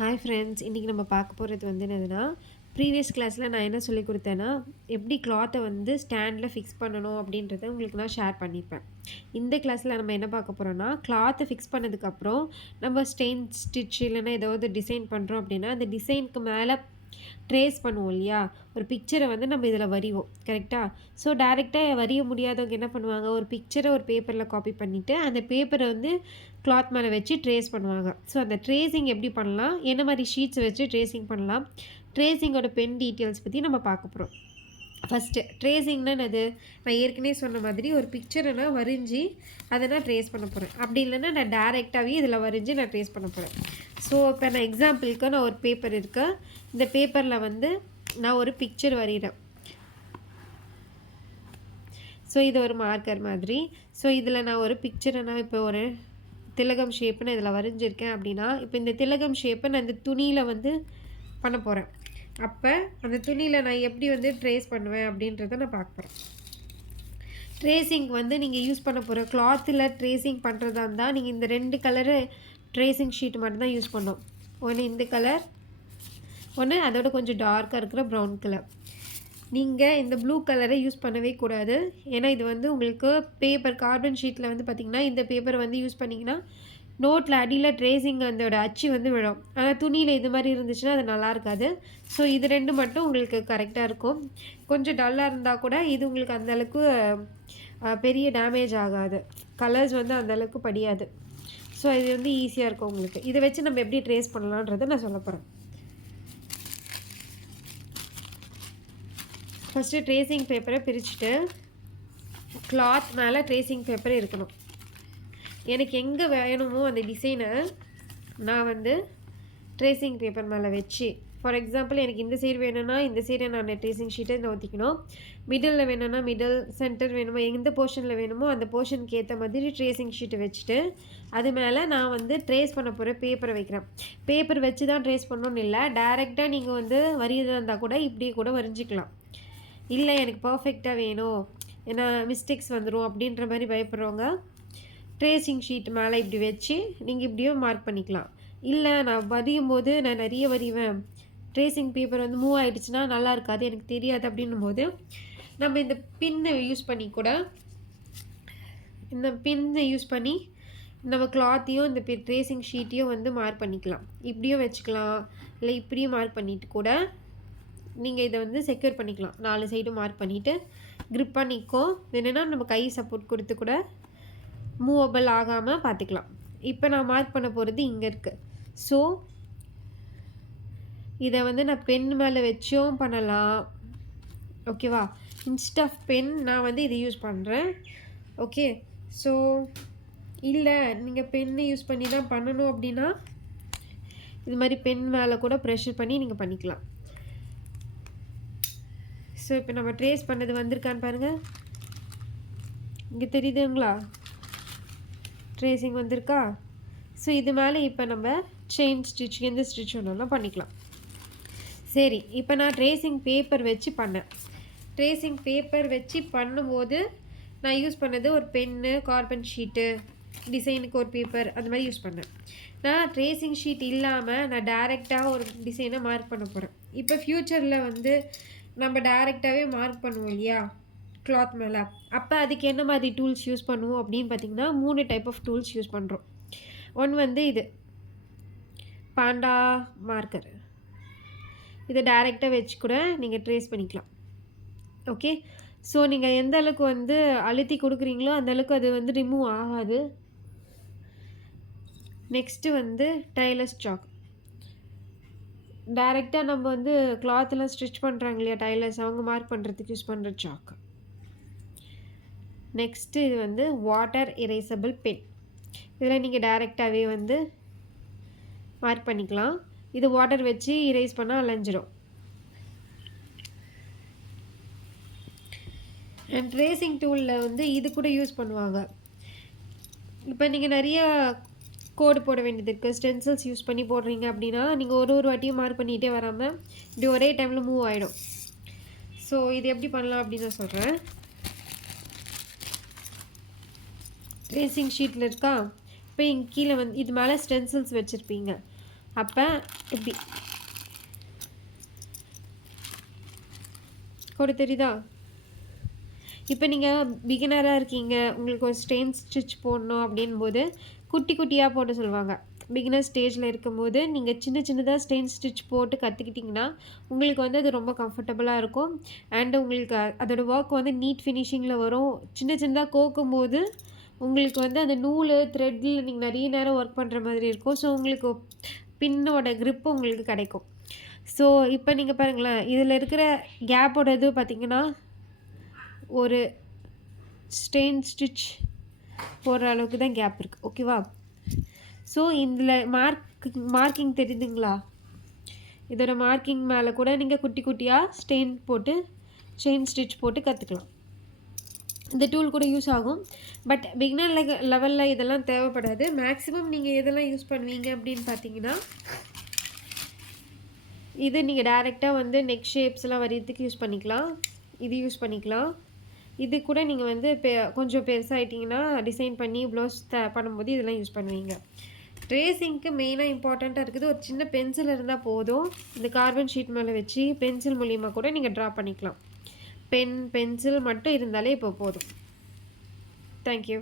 Hi friends, இன்றைக்கி நம்ம பார்க்க போகிறது வந்து என்னதுன்னா, ப்ரீவியஸ் கிளாஸில் நான் என்ன சொல்லிக் கொடுத்தேன்னா, எப்படி கிளாத்தை வந்து ஸ்டாண்டில் ஃபிக்ஸ் பண்ணணும் அப்படின்றத உங்களுக்கு நான் ஷேர் பண்ணியிருப்பேன். இந்த கிளாஸில் நம்ம என்ன பார்க்க போகிறோம்னா, கிளாத்தை ஃபிக்ஸ் பண்ணதுக்கப்புறம் நம்ம ஸ்டெயின் ஸ்டிச் இல்லைன்னா ஏதாவது டிசைன் பண்ணுறோம் அப்படின்னா, அந்த டிசைனுக்கு மேலே ட்ரேஸ் பண்ணுவோம் இல்லையா? ஒரு பிக்சரை வந்து நம்ம இதில் வரைவோம். கரெக்ட்டா? ஸோ டைரெக்ட்டா வரைய முடியாதவங்க என்ன பண்ணுவாங்க, ஒரு பிக்சரை ஒரு பேப்பரில் காப்பி பண்ணிவிட்டு, அந்த பேப்பரை வந்து கிளாத் மேலே வச்சு ட்ரேஸ் பண்ணுவாங்க. ஸோ அந்த ட்ரேசிங் எப்படி பண்ணலாம்? என்ன மாரி ஷீட்ஸ் வச்சு ட்ரேசிங் பண்ணலாம்? ட்ரேசிங்கோட பென் டீட்டெயில்ஸ் பத்தி நம்ம பார்க்க போறோம். ஃபஸ்ட்டு ட்ரேசிங்னா என்னது? நான் ஏற்கனவே சொன்ன மாதிரி ஒரு பிக்சரை நான் வரைஞ்சி அதை நான் ட்ரேஸ் பண்ண போகிறேன். அப்படி இல்லைன்னா நான் டைரெக்டாகவே இதில் வரைஞ்சி நான் ட்ரேஸ் பண்ண போகிறேன். ஸோ இப்போ நான் எக்ஸாம்பிளுக்கு நான் ஒரு பேப்பர் இருக்கு. இந்த பேப்பரில் வந்து நான் ஒரு பிக்சர் வரைகிறேன். ஸோ இது ஒரு மார்க்கர் மாதிரி. ஸோ இதில் நான் ஒரு பிக்சரை நான் இப்போ ஒரு திலகம் ஷேப்பு நான் இதில் வரைஞ்சிருக்கேன் அப்படின்னா, இப்போ இந்த திலகம் ஷேப்பை நான் இந்த துணியில் வந்து பண்ண போகிறேன். அப்போ அந்த துணியில் நான் எப்படி வந்து ட்ரேஸ் பண்ணுவேன் அப்படின்றத நான் பார்க்க போகிறேன். ட்ரேசிங் வந்து நீங்கள் யூஸ் பண்ண போகிற கிளாத்தில் ட்ரேசிங் பண்ணுறதா இருந்தால் நீங்கள் இந்த 2 கலரு ட்ரேசிங் ஷீட் மட்டும் தான் யூஸ் பண்ணணும். ஒன்று இந்த கலர், ஒன்று அதோட கொஞ்சம் டார்க்காக இருக்கிற ப்ரௌன் கலர். நீங்கள் இந்த ப்ளூ கலரை யூஸ் பண்ணவே கூடாது. ஏன்னா இது வந்து உங்களுக்கு பேப்பர் கார்பன் ஷீட்டில் வந்து பார்த்திங்கன்னா, இந்த பேப்பரை வந்து யூஸ் பண்ணிங்கன்னா நோட்டில் அடியில் ட்ரேசிங் அதோட அச்சு வந்து விழும். ஆனால் துணியில் இது மாதிரி இருந்துச்சுன்னா அது நல்லா இருக்காது. ஸோ இது 2 மட்டும் உங்களுக்கு கரெக்டாக இருக்கும். கொஞ்சம் டல்லாக இருந்தால் கூட இது உங்களுக்கு அந்தளவுக்கு பெரிய டேமேஜ் ஆகாது. கலர்ஸ் வந்து அந்தளவுக்கு படியாது. ஸோ இது வந்து ஈஸியாக இருக்கும் உங்களுக்கு. இதை வச்சு நம்ம எப்படி ட்ரேஸ் பண்ணலான்றதை நான் சொல்ல போகிறேன். ஃபஸ்ட்டு ட்ரேசிங் பேப்பரை பிரிச்சுட்டு கிளாத் மேலே ட்ரேசிங் பேப்பர் இருக்கணும். எனக்கு எங்கே வேணுமோ அந்த டிசைனை நான் வந்து ட்ரேசிங் பேப்பர் மேலே வச்சு, ஃபார் எக்ஸாம்பிள் எனக்கு இந்த சைடு வேணும்னா இந்த சைடை நான் ட்ரேசிங் ஷீட்டை நோத்திக்கணும். மிடில் வேணும்னா மிடில், சென்டர் வேணுமோ எந்த போர்ஷனில் வேணுமோ அந்த போர்ஷனுக்கு ஏற்ற மாதிரி ட்ரேசிங் ஷீட்டை வச்சுட்டு அது மேலே நான் வந்து ட்ரேஸ் பண்ண போகிற பேப்பரை வைக்கிறேன். பேப்பர் வச்சு தான் ட்ரேஸ் பண்ணணும்னு இல்லை, டைரெக்டாக நீங்கள் வந்து வரையதாக இருந்தால் கூட இப்படி கூட வரைஞ்சிக்கலாம். இல்லை எனக்கு பர்ஃபெக்டாக வேணும், ஏன்னா மிஸ்டேக்ஸ் வந்துடும் அப்படின்ற மாதிரி பயப்படுறவங்க ட்ரேசிங் ஷீட் மேலே இப்படி வச்சு நீங்கள் இப்படியும் மார்க் பண்ணிக்கலாம். இல்லை நான் வரையும் போது நான் நிறைய வரைவேன், ட்ரேசிங் பேப்பர் வந்து மூவ் ஆகிடுச்சுன்னா நல்லா இருக்காது, எனக்கு தெரியாது அப்படின்னும் போது நம்ம இந்த பின்னை யூஸ் பண்ணி கூட நம்ம கிளாத்தையும் இந்த ட்ரேசிங் ஷீட்டையும் வந்து மார்க் பண்ணிக்கலாம். இப்படியும் வச்சுக்கலாம், இல்லை இப்படியும் மார்க் பண்ணிவிட்டு கூட நீங்கள் இதை வந்து செக்யூர் பண்ணிக்கலாம். 4 சைடும் மார்க் பண்ணிவிட்டு க்ரிப்பாக நிற்கும். வேணும்னா நம்ம கை சப்போர்ட் கொடுத்து கூட மூவபிள் ஆகாமல் பார்த்துக்கலாம். இப்போ நான் மார்க் பண்ண போகிறது இங்கே இருக்குது. ஸோ இதை வந்து நான் பென் மேலே வச்சும் பண்ணலாம். ஓகேவா? இன்ஸ்ட் ஆஃப் பென் நான் வந்து இதை யூஸ் பண்ணுறேன். ஓகே, ஸோ இல்லை நீங்கள் பென்னு யூஸ் பண்ணி தான் பண்ணணும் அப்படின்னா இது மாதிரி பென் மேலே கூட ப்ரெஷர் பண்ணி நீங்கள் பண்ணிக்கலாம். ஸோ இப்போ நம்ம ட்ரேஸ் பண்ணது வந்திருக்கான்னு பாருங்கள். இங்கே தெரியுதுங்களா? ட்ரேசிங் வந்திருக்கா? ஸோ இது மேலே இப்போ நம்ம செயின் ஸ்டிச் எந்த ஸ்டிச் ஒன்றுலாம் பண்ணிக்கலாம். சரி, இப்போ நான் ட்ரேசிங் பேப்பர் வச்சு பண்ணேன். ட்ரேசிங் பேப்பர் வச்சு பண்ணும்போது நான் யூஸ் பண்ணது ஒரு பென்னு, கார்பன் ஷீட்டு, டிசைனுக்கு ஒரு பேப்பர், அந்த மாதிரி யூஸ் பண்ணேன். நான் ட்ரேசிங் ஷீட் இல்லாமல் நான் டைரெக்டாக ஒரு டிசைனை மார்க் பண்ண போகிறேன். இப்போ ஃப்யூச்சரில் வந்து நம்ம டைரெக்டாகவே மார்க் பண்ணுவோம் இல்லையா கிளாத் மேலே, அப்போ அதுக்கு என்ன மாதிரி டூல்ஸ் யூஸ் பண்ணுவோம் அப்படின்னு பார்த்திங்கன்னா 3 டைப் ஆஃப் டூல்ஸ் யூஸ் பண்ணுறோம். ஒன்று வந்து இது பாண்டா மார்க்கர். இதை டைரெக்டாக வச்சு கூட நீங்கள் ட்ரேஸ் பண்ணிக்கலாம். ஓகே, ஸோ நீங்கள் எந்த அளவுக்கு வந்து அழுத்தி கொடுக்குறீங்களோ அந்த அளவுக்கு அது வந்து ரிமூவ் ஆகாது. நெக்ஸ்ட்டு வந்து டைலர்ஸ் சாக். டைரெக்டாக நம்ம வந்து கிளாத்லாம் ஸ்டிச் பண்ணுறாங்க இல்லையா டைலர்ஸ், அவங்க மார்க் பண்ணுறதுக்கு யூஸ் பண்ணுற சாக். நெக்ஸ்ட்டு இது வந்து வாட்டர் எரேசபிள் பென். இதில் நீங்கள் டைரெக்டாகவே வந்து மார்க் பண்ணிக்கலாம். இது வாட்டர் வச்சு இரேஸ் பண்ணால் அலைஞ்சிரும். அண்ட் ட்ரேசிங் டூலில் வந்து இது கூட யூஸ் பண்ணுவாங்க. இப்போ நீங்கள் நிறைய கோடு போட வேண்டியது இருக்குது, ஸ்டென்சில்ஸ் யூஸ் பண்ணி போடுறீங்க அப்படின்னா நீங்கள் ஒரு வாட்டியும் மார்க் பண்ணிகிட்டே வராமல் இப்படி ஒரே டைமில் மூவ் ஆகிடும். ஸோ இது எப்படி பண்ணலாம் அப்படின்னு நான் சொல்கிறேன். ட்ரேசிங் ஷீட்டில் இருக்கா, இப்போ இங்கே கீழே வந்து இது மேலே ஸ்டென்சில்ஸ் வச்சுருப்பீங்க. அப்போ இப்படி கோடு தெரியுதா? இப்போ நீங்கள் பிகினராக இருக்கீங்க, உங்களுக்கு ஒரு ஸ்டெயின் ஸ்டிச் போடணும் அப்படின்போது குட்டி குட்டியாக போட சொல்லுவாங்க. பிகினர் ஸ்டேஜில் இருக்கும்போது நீங்கள் சின்ன சின்னதாக ஸ்டெயின் ஸ்டிச் போட்டு கற்றுக்கிட்டிங்கன்னா உங்களுக்கு வந்து அது ரொம்ப கம்ஃபர்டபுளாக இருக்கும். அண்ட் உங்களுக்கு அதோட ஒர்க் வந்து நீட் ஃபினிஷிங்கில் வரும். சின்ன சின்னதாக கோக்கும்போது உங்களுக்கு வந்து அந்த நூல் த்ரெட்டில் நீங்கள் நிறைய நேரம் ஒர்க் பண்ணுற மாதிரி இருக்கும். ஸோ உங்களுக்கு பின்னோட grip உங்களுக்கு கிடைக்கும். ஸோ இப்போ நீங்கள் பாருங்களேன், இதில் இருக்கிற கேப்போட இது பார்த்தீங்கன்னா ஒரு ஸ்டெயின் ஸ்டிச் போடுற அளவுக்கு தான் கேப் இருக்குது. ஓகேவா? ஸோ இதில் மார்க்கிங் தெரியுதுங்களா? இதோட மார்க்கிங் மேலே கூட நீங்கள் குட்டி குட்டியாக செயின் ஸ்டிச் போட்டு கற்றுக்கலாம். இந்த டூல் கூட யூஸ் ஆகும். பட் பிகினர் லெவலில் இதெல்லாம் தேவைப்படாது. மேக்ஸிமம் நீங்கள் எதெல்லாம் யூஸ் பண்ணுவீங்க அப்படின்னு பார்த்தீங்கன்னா, இது நீங்கள் டைரெக்டாக வந்து நெக் ஷேப்ஸ்லாம் வரையறதுக்கு யூஸ் பண்ணிக்கலாம். இது யூஸ் பண்ணிக்கலாம். இது கூட நீங்கள் வந்து கொஞ்சம் பெருசாகிட்டிங்கன்னா டிசைன் பண்ணி ப்ளவுஸ் பண்ணும்போது இதெல்லாம் யூஸ் பண்ணுவீங்க. ட்ரேசிங்க்கு மெயினாக இம்பார்ட்டண்ட்டாக இருக்குது ஒரு சின்ன பென்சில் இருந்தால் போதும். இந்த கார்பன் ஷீட் மேலே வச்சு பென்சில் மூலியமாக கூட நீங்கள் ட்ரா பண்ணிக்கலாம். பென்சில் மட்டும் இருந்தாலே இப்போ போதும். தேங்க்யூ.